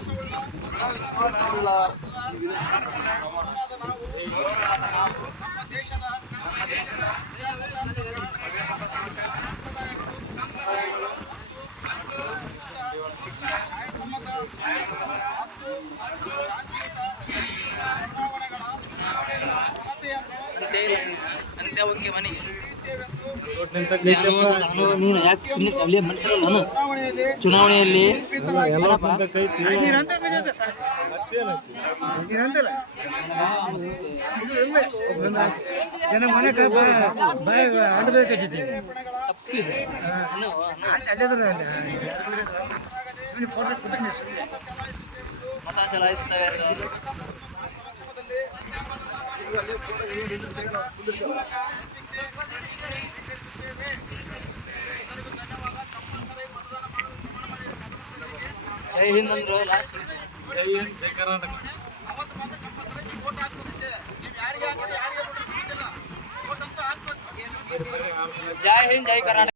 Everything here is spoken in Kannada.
ವಿಶ್ವಾಸವುಳ್ಳ ದೇಶದ ಅಂತ್ಯಕ್ಕೆ ಮನೆ ನೀನು ಯಾಕೆ ಸುಮ್ಮನೆ ಅಲ್ಲಿ ಮನುಷ್ಯರಲ್ಲ ನಾನು ಚುನಾವಣೆಯಲ್ಲಿ ಜನ ಮನೆ ಆಡಬೇಕಾಗಿದ್ದೀವಿ ಮತ ಚಲಾಯಿಸ್ತೇವೆ ಜೈ ಹಿಂದ್ ಅಂದ್ರು ಜೈ ಹಿಂದ್ ಜೈ ಕರ್ನಾಟಕ. ಜೈ ಹಿಂದ್ ಜೈ ಕರ್ನಾಟಕ.